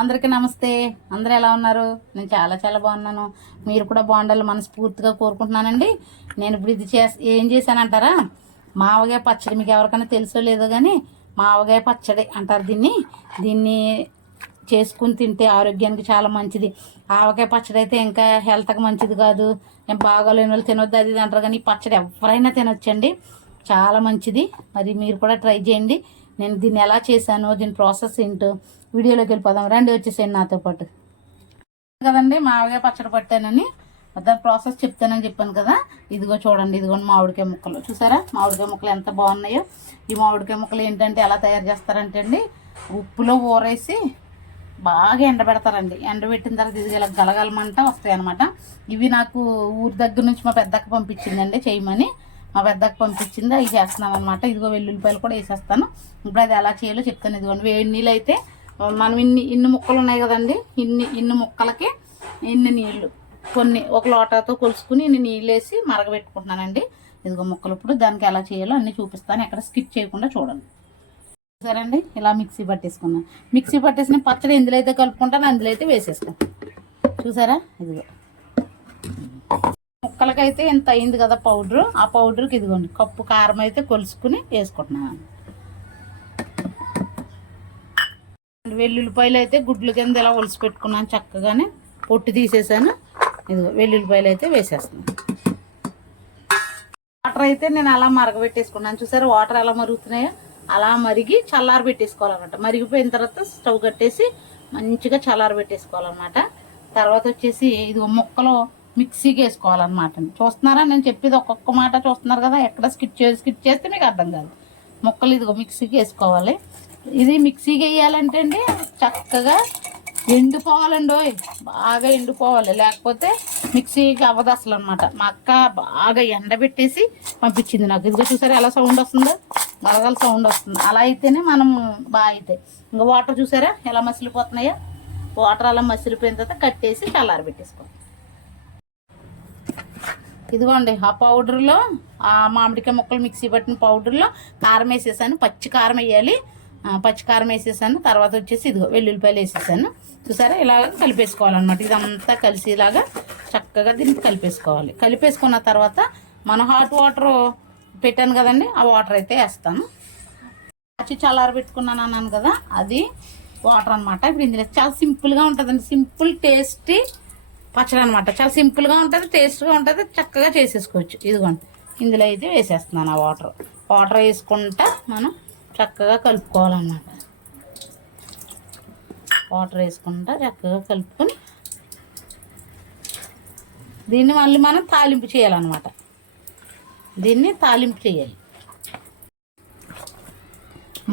అందరికీ నమస్తే. అందరూ ఎలా ఉన్నారు? నేను చాలా చాలా బాగున్నాను. మీరు కూడా బాగుండాలి మనస్ఫూర్తిగా కోరుకుంటున్నానండి. నేను ఇప్పుడు ఇది ఏం చేశానంటారా, మావగాయ పచ్చడి. మీకు ఎవరికైనా తెలుసో లేదో కానీ మావగాయ పచ్చడి అంటారు దీన్ని చేసుకుని తింటే ఆరోగ్యానికి చాలా మంచిది. ఆవకాయ పచ్చడి అయితే ఇంకా హెల్త్కి మంచిది కాదు, ఏం బాగాలేని వాళ్ళు తినొద్దు అది అంటారు. కానీ ఈ పచ్చడి ఎవరైనా తినొచ్చండి, చాలా మంచిది. మరి మీరు కూడా ట్రై చేయండి. నేను దీన్ని ఎలా చేశానో, దీని ప్రాసెస్ ఏంటో వీడియోలోకి వెళ్ళిపోదాం రండి, వచ్చేసేయండి నాతో పాటు. కదండి మామిడికాయ పచ్చడి పట్టానని దాని ప్రాసెస్ చెప్తానని చెప్పాను కదా. ఇదిగో చూడండి, ఇదిగోండి మామిడికాయ ముక్కలు. చూసారా మామిడికాయ ముక్కలు ఎంత బాగున్నాయో. ఈ మామిడికాయ ముక్కలు ఏంటంటే ఎలా తయారు చేస్తారంటే అండి, ఉప్పులో ఊరేసి బాగా ఎండబెడతారండి. ఎండబెట్టిన తర్వాత ఇది ఇలా గలగలమంట వస్తాయి అనమాట. ఇవి నాకు ఊరి దగ్గర నుంచి మా పెద్దక్క పంపించిందండి చేయమని. మా పెద్దకు పంపించింది, అవి చేస్తున్నాను అనమాట. ఇదిగో వెల్లుల్లిపాయలు కూడా వేసేస్తాను. ఇప్పుడు అది ఎలా చేయాలో చెప్తాను. ఇదిగోండి వేడి నీళ్ళు అయితే మనం ఇన్ని ముక్కలు ఉన్నాయి కదండి, ఇన్ని ముక్కలకి ఇన్ని నీళ్ళు, కొన్ని ఒక లోటాతో కొలుసుకుని ఇన్ని నీళ్ళు వేసి మరగబెట్టుకుంటున్నానండి. ఇదిగో ముక్కలు. ఇప్పుడు దానికి ఎలా చేయాలో అన్నీ చూపిస్తాను, ఎక్కడ స్కిప్ చేయకుండా చూడండి. సరే అండి, ఇలా మిక్సీ పట్టేసుకున్నాను. మిక్సీ పట్టేసిన పచ్చడి ఎందులో అయితే కలుపుకుంటాను అందులో అయితే వేసేస్తాను. చూసారా, ఇదిగో ముక్కలకైతే ఇంత అయింది కదా పౌడరు. ఆ పౌడర్కి ఇదిగోండి కప్పు కారం అయితే కొలుసుకుని వేసుకుంటున్నాను. వెల్లుల్లిపాయలు అయితే గుడ్ల కింద ఇలా ఒలిసి పెట్టుకున్నాను, చక్కగానే పొట్టు తీసేసాను. ఇదిగో వెల్లుల్లిపాయలు అయితే వేసేస్తున్నాను. వాటర్ అయితే నేను అలా మరగబెట్టేసుకున్నాను. చూసారా వాటర్ ఎలా మరుగుతున్నాయో, అలా మరిగి చల్లారి పెట్టేసుకోవాలన్నమాట. మరిగిపోయిన తర్వాత స్టవ్ కట్టేసి మంచిగా చల్లారి పెట్టేసుకోవాలన్నమాట. తర్వాత వచ్చేసి ఇదిగో ముక్కలు మిక్సీకి వేసుకోవాలన్నమాట. చూస్తున్నారా నేను చెప్పేది, ఒక్కొక్క మాట చూస్తున్నారు కదా, ఎక్కడ స్కిప్ చేస్తే మీకు అర్థం కాదు. ముక్కలు ఇదిగో మిక్సీకి వేసుకోవాలి. ఇది మిక్సీకి వేయాలంటే అండి చక్కగా ఎండిపోవాలండి, బాగా ఎండిపోవాలి, లేకపోతే మిక్సీకి అవ్వదు అసలు అనమాట. మా అక్క బాగా ఎండబెట్టేసి పంపించింది నాకు. ఇదిగో చూసారా ఎలా సౌండ్ వస్తుందో, గలగల సౌండ్ వస్తుంది. అలా అయితేనే మనం బాగా అవుతాయి. ఇంకా వాటర్ చూసారా ఎలా మసిలిపోతున్నాయో. వాటర్ అలా మసిలిపోయిన తర్వాత కట్టేసి చల్లారి పెట్టేసుకోవాలి. ఇదిగోండి ఆ పౌడర్లో, ఆ మామిడికాయ ముక్కలు మిక్సీ పట్టిన పౌడర్లో కారం వేసేసాను. పచ్చి కారం వేయాలి, పచ్చి కారం వేసేసాను. తర్వాత వచ్చేసి ఇదిగో వెల్లుల్లిపాయలు వేసేసాను. చూసారా ఇలాగ కలిపేసుకోవాలన్నమాట. ఇదంతా కలిసేలాగా చక్కగా దీన్ని కలిపేసుకోవాలి. కలిపేసుకున్న తర్వాత మనం హాట్ వాటర్ పెట్టాను కదండి, ఆ వాటర్ అయితే వేస్తాను. పచ్చి చల్లారి పెట్టుకున్నాను అన్నాను కదా, అది వాటర్ అనమాట. ఇప్పుడు ఇందులో చాలా సింపుల్గా ఉంటుందండి, సింపుల్ టేస్టీ పచ్చడి అనమాట. చాలా సింపుల్గా ఉంటుంది, టేస్ట్గా ఉంటుంది, చక్కగా చేసేసుకోవచ్చు. ఇదిగోండి ఇందులో అయితే వేసేస్తున్నాను ఆ వాటర్ వేసుకుంటా మనం చక్కగా కలుపుకోవాలన్నమాట. వాటర్ వేసుకుంటా చక్కగా కలుపుకొని దీన్ని మళ్ళీ మనం తాలింపు చేయాలన్నమాట. దీన్ని తాలింపు చేయాలి.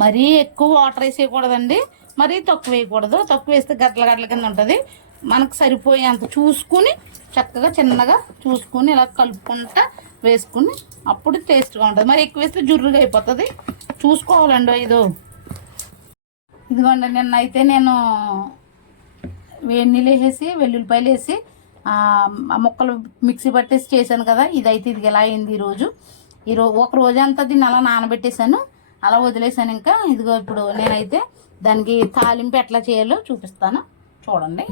మరీ ఎక్కువ వాటర్ వేసేయకూడదండి, మరీ తక్కువ వేయకూడదు. తక్కువ వేస్తే గడ్డల గడ్డల కింద ఉంటుంది. మనకు సరిపోయేంత చూసుకుని చక్కగా చిన్నగా చూసుకుని ఇలా కలుపుకుంటా వేసుకుని అప్పుడు టేస్ట్గా ఉంటుంది. మరి ఎక్కువ వేస్తే జుర్రుగా అయిపోతుంది, చూసుకోవాలండి. ఇదిగోండి నిన్నైతే నేను వేడి నీళ్ళు వేసేసి వెల్లుల్లిపాయలు వేసి ముక్కలు మిక్సీ పట్టేసి చేశాను కదా. ఇదైతే ఇది ఎలా అయింది ఈరోజు ఒక రోజు అంతా దీన్ని అలా నానబెట్టేశాను, అలా వదిలేసాను. ఇంకా ఇదిగో ఇప్పుడు నేనైతే దానికి తాలింపు ఎట్లా చేయాలో చూపిస్తాను చూడండి.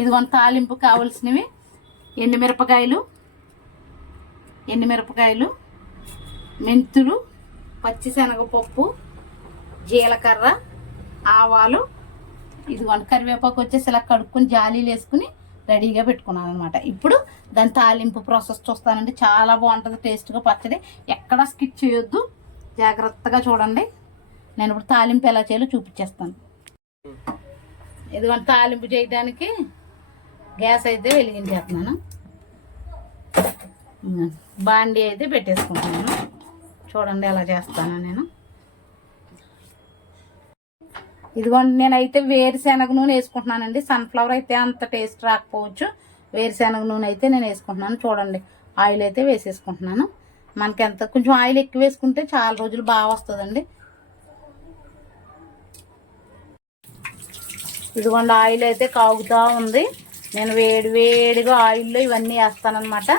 ఇదిగోండి తాలింపు కావాల్సినవి ఎండుమిరపకాయలు, మెంతులు, పచ్చిశనగపప్పు, జీలకర్ర, ఆవాలు, ఇదిగోండి కరివేపాకు వచ్చేసి ఇలా కడుక్కొని జాలీలు వేసుకుని రెడీగా పెట్టుకున్నాను అనమాట. ఇప్పుడు దాని తాలింపు ప్రాసెస్ చూస్తానండి, చాలా బాగుంటుంది టేస్ట్గా పచ్చడి. ఎక్కడా స్కిప్ చేయొద్దు, జాగ్రత్తగా చూడండి. నేను ఇప్పుడు తాలింపు ఎలా చేయాలో చూపించేస్తాను. ఇదిగోండి తాలింపు చేయడానికి గ్యాస్ అయితే వెలిగించేస్తున్నాను, బాండీ అయితే పెట్టేసుకుంటున్నాను. చూడండి ఎలా చేస్తాను నేను. ఇదిగోండి నేనైతే వేరుశెనగ నూనె వేసుకుంటున్నానండి. సన్ఫ్లవర్ అయితే అంత టేస్ట్ రాకపోవచ్చు, వేరుశెనగ నూనె అయితే నేను వేసుకుంటున్నాను. చూడండి ఆయిల్ అయితే వేసేసుకుంటున్నాను. మనకి ఎంత కొంచెం ఆయిల్ ఎక్కువ వేసుకుంటే చాలా రోజులు బాగా వస్తుందండి. ఇదిగోండి ఆయిల్ అయితే కాగుతూ ఉంది. నేను వేడిగా ఆయిల్లో ఇవన్నీ వేస్తానమాట.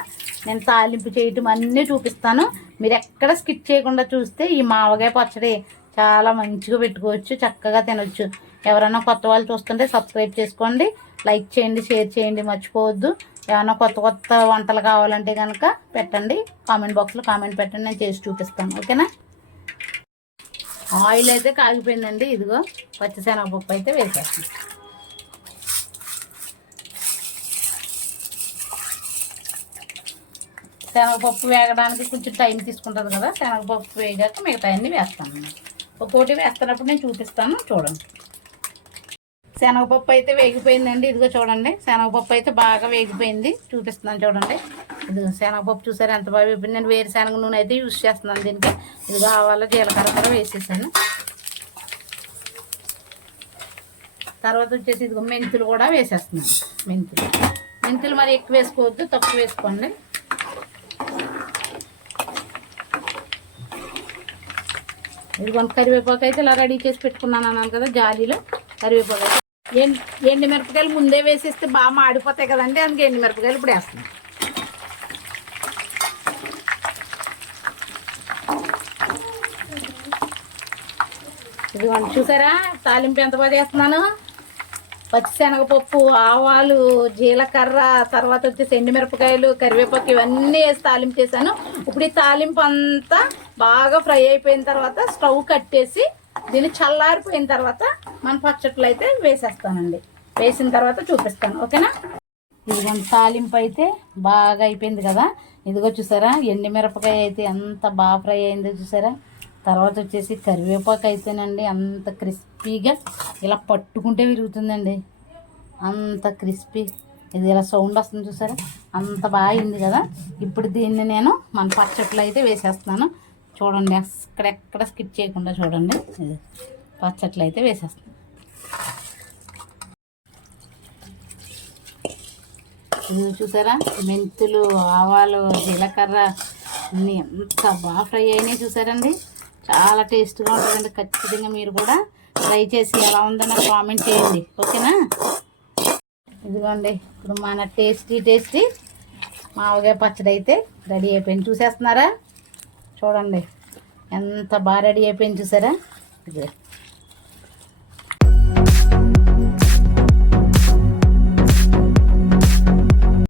నేను తాలింపు చేయటం అన్నీ చూపిస్తాను. మీరు ఎక్కడ స్కిప్ చేయకుండా చూస్తే ఈ మావగాయ పచ్చడి చాలా మంచిగా పెట్టుకోవచ్చు, చక్కగా తినొచ్చు. ఎవరైనా కొత్త వాళ్ళు చూస్తుంటే సబ్స్క్రైబ్ చేసుకోండి, లైక్ చేయండి, షేర్ చేయండి, మర్చిపోవద్దు. ఏమైనా కొత్త కొత్త వంటలు కావాలంటే కనుక పెట్టండి, కామెంట్ బాక్స్లో కామెంట్ పెట్టండి, నేను చేసి చూపిస్తాను. ఓకేనా. ఆయిల్ అయితే కాగిపోయిందండి. ఇదిగో పచ్చిశనగపప్పు అయితే వేసేస్తాను. శనగపప్పు వేగడానికి కొంచెం టైం తీసుకుంటుంది కదా, శనగపప్పు వేగాక మిగతా అన్నీ వేస్తాను. ఒక్కోటి వేస్తున్నప్పుడు నేను చూపిస్తాను, చూడండి. శనగపప్పు అయితే వేగిపోయిందండి. ఇదిగో చూడండి, శనగపప్పు అయితే బాగా వేగిపోయింది. చూపిస్తున్నాను చూడండి. ఇదిగో శనగపప్పు చూసారు ఎంత బాగా వేగిపోయింది. నేను వేరుశనగ నూనె అయితే యూజ్ చేస్తున్నాను దీనికి. ఇదిగో ఆవాలు జీలకర్ర కూడా వేసేసాను. తర్వాత వచ్చేసి ఇదిగో మెంతులు కూడా వేసేస్తున్నాను. మెంతులు మరి ఎక్కువ వేసుకోవద్దు, తక్కువ వేసుకోండి. ఇదిగోండి కరివేపాకు అయితే ఇలా రెడీ చేసి పెట్టుకున్నాను అన్నాను కదా, జాలీలో కరివేపాకు అయితే ఎండు మిరపకాయలు ముందే వేసేస్తే బాగా మాడిపోతాయి కదండి, అందుకే ఎండు మిరపకాయలు ఇప్పుడు వేస్తున్నాను. ఇదిగోండి చూసారా తాలింపు ఎంత బాగా చేస్తున్నాను. పచ్చిశనగపప్పు, ఆవాలు, జీలకర్ర, తర్వాత వచ్చేసి ఎండుమిరపకాయలు, కరివేపాకు ఇవన్నీ వేసి తాలింపు చేశాను. ఇప్పుడు ఈ తాలింపు అంతా బాగా ఫ్రై అయిపోయిన తర్వాత స్టవ్ కట్టేసి దీన్ని చల్లారిపోయిన తర్వాత మన పచ్చట్లు అయితే వేసేస్తానండి. వేసిన తర్వాత చూపిస్తాను. ఓకేనా. ఇదిగోండి తాలింపు అయితే బాగా అయిపోయింది కదా. ఇదిగో చూసారా ఎండుమిరపకాయ అయితే ఎంత బాగా ఫ్రై అయిందో చూసారా. తర్వాత వచ్చేసి కరివేపాకు అయితేనండి అంత క్రిస్పీగా ఇలా పట్టుకుంటే విరుగుతుందండి, అంత క్రిస్పీ. ఇది ఇలా సౌండ్ వస్తుంది చూసారా, అంత బాగా అయింది కదా. ఇప్పుడు దీన్ని నేను మన పచ్చట్లు అయితే వేసేస్తున్నాను. చూడండి ఎక్కడ స్కిప్ చేయకుండా చూడండి. ఇది పచ్చట్లు అయితే వేసేస్తాను. ఇది చూసారా మెంతులు, ఆవాలు, జీలకర్ర అన్నీ ఎంత బాగా ఫ్రై అయినాయి చూసారండి. చాలా టేస్ట్గా ఉంటుందండి. ఖచ్చితంగా మీరు కూడా ట్రై చేసి ఎలా ఉందో నాకు కామెంట్ చేయండి. ఓకేనా. ఇదిగోండి ఇప్పుడు మన టేస్టీ మామూలుగా పచ్చడి అయితే రెడీ అయిపోయింది. చూసేస్తున్నారా చూడండి ఎంత బాగా రెడీ అయిపోయింది చూసారా. ఇది